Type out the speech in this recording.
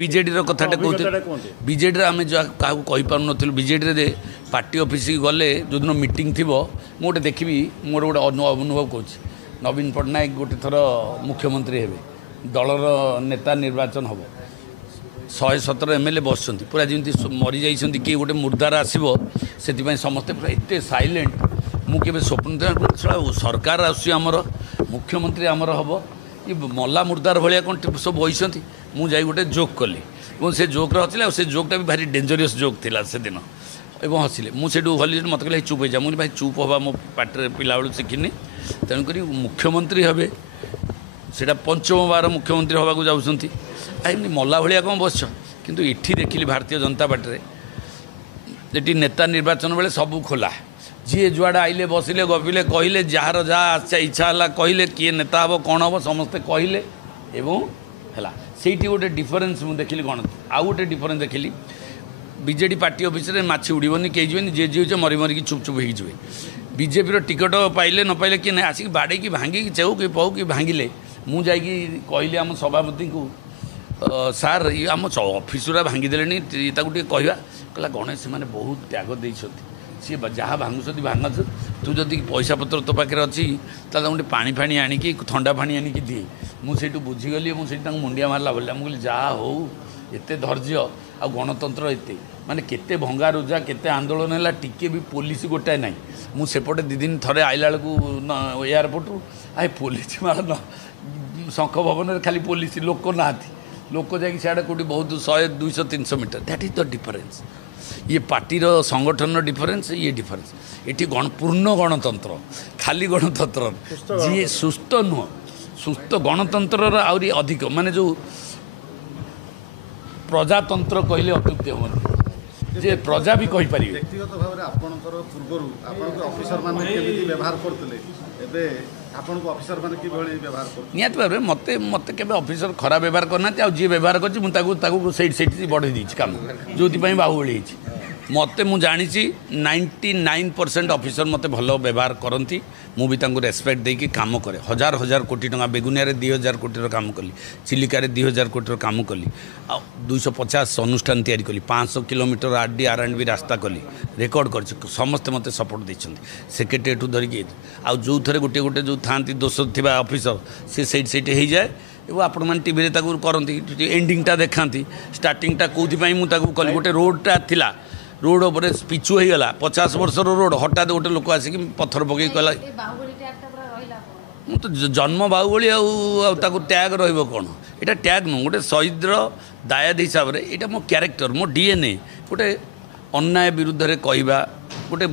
विजेडी कथाटा कहते विजेडी आम क्या कहीपर नु विजेडी पार्टी ऑफिस गले जो दिन मीटिंग थी मुझे देखी मोर गोटे अनुभव कौच नवीन पट्टनायक गोटे थर मुख्यमंत्री हे दलर नेता निर्वाचन हम 117 एमएलए बस पूरा जमी मरी जाइए किए गोटे मुर्दार आसो से समस्ते पूरा एत साइलेंट मुझे स्वप्न सरकार आमर मुख्यमंत्री आमर हम ये मल्ला मुर्दार भाया कौन सब बही मुझे गोटे जोक कली और से जोक्रे हसिले से जोकटा भी भारी डेंजरियस जोक थिला से दिन एवं हसिले मुझे गली मत कहले चुप हो जा मुझे भाई चुप हवा मो पाटे पिला बेलू शिखिनी तेणुक मुख्यमंत्री हे से पंचम बार मुख्यमंत्री हवा को जाऊँच एमती मल्ला भाया कौन बस किंतु इठी देखिली भारतीय जनता पार्टी ये नेता निर्वाचन बेले सबू खोला जी जुआड़े आइले बसिले गपिले कहले जार जहाँ इच्छा है कहले किए नेता हम कौन हम समस्ते कहले एवं है से गोटे डिफरेन्स मुझे देखिली गण आउ गोटे डिफरेन्स देखिली बीजेडी पार्टी ऑफिस में माछी उड़बनी कहीं जीवन जे जी मरी मरिकी चुप चुप हो बीजेपी टिकट पाइले न पाइले कि आसिक बाड़े कि भांगी चेऊ कि पौ कि भांगिले मुझे कहली आम सभापति को सार ये आम ऑफिस भांगीदे कहला गणेश मैंने बहुत त्याग देते सी जहाँ भांगुच्च भांग तू जदि पैसा पत्र तो पाखे अच्छी गोटे पानी फाणी आणिकी ठंडा पानी आणिकी दिए मुझे बुझीगली मुझे मुंडिया मारला बोलिया मुझे जहाँ हो एत धैर्य आ गणतंत्र एत माने केते भंगा रुजा केते आंदोलन है टिके भी पुलिस गोटाए ना मुझेपटे दी दिन थे आइला बेलू एयरपोर्ट आए पुलिस मार शंख भवन में खाली पुलिस लोक ना लोक जाकि सियाड़े कौटी बहुत 100 200 300 metre that is the difference ये पार्टी संगठन डिफरेन्स ये डिफरेन्स ये पूर्ण गणतंत्र खाली गणतंत्र जी सुस्थ नुह सुस्थ गणतंत्र आहरी अधिक माने जो प्रजातंत्र कहले अत्युक्ति हम जे प्रजा भी कहि पारि व्यक्तिगत भाव में आपनकर पूर्वरु आपन ऑफिसर माने केमिति व्यवहार करतले एबे आपन को ऑफिसर माने कि भली व्यवहार करतले नियत भाव मते मते केबे ऑफिसर खराब व्यवहार करना आ जे व्यवहार करछि मु ताकू सेठी बढ़े दीछि काम जोति पई बाहुबली छि मते मु जानी 99% ऑफिसर मते भलो व्यवहार करती मु भी तांको रेस्पेक्ट देकी काम करे हजार हजार कोटी टका बेगुनिया रे 2000 कोटी काम कली चिलिका रे 2000 कोटी काम कली आ 250 अनुष्ठान तैयारी कली 500 किलोमीटर आरडी आरएंडबी रास्ता कली रेकर्ड कर समस्ते मते सपोर्ट देछन सेक्रेटरी टू धरिकी आ जो थरे गोटे गोटे जो थांती दोष थिबा ऑफिसर से सेट हो जाए एवं आपण मैंने टीवी करती एंडिंगटा देखाती स्टार्टिंगटा कौन मुझे कली गोटे रोडटा थिला रोड उपर पिचु हो गला 50 वर्षर रोड हठात गोटे लोक आसिक पत्थर पकई कहला तो जन्म बाहुबली आउ टैग रही कौन यहाँ टैग नुह गोटे शहीद दायाद हिसाब से यहाँ मो क्यारेक्टर मो डीएनए गोटे अन्याय विरुद्ध में कहवा गोटे